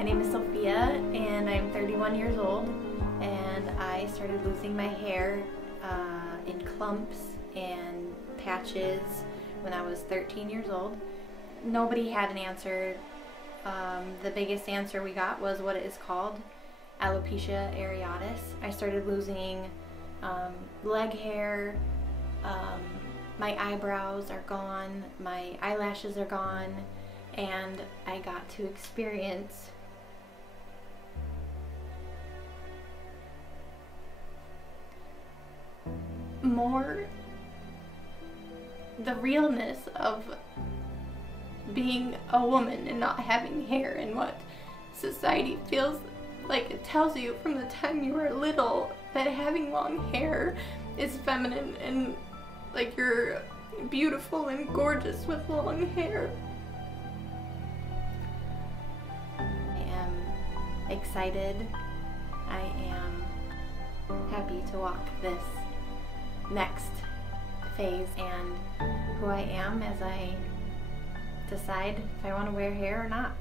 My name is Sophia and I'm 31 years old, and I started losing my hair in clumps and patches when I was 13 years old. Nobody had an answer. The biggest answer we got was what it is called, Alopecia Areata. I started losing leg hair, my eyebrows are gone, my eyelashes are gone, and I got to experience more the realness of being a woman and not having hair, and what society feels like it tells you from the time you were little that having long hair is feminine and like you're beautiful and gorgeous with long hair. I am excited. I am happy to walk this next phase and who I am as I decide if I want to wear hair or not.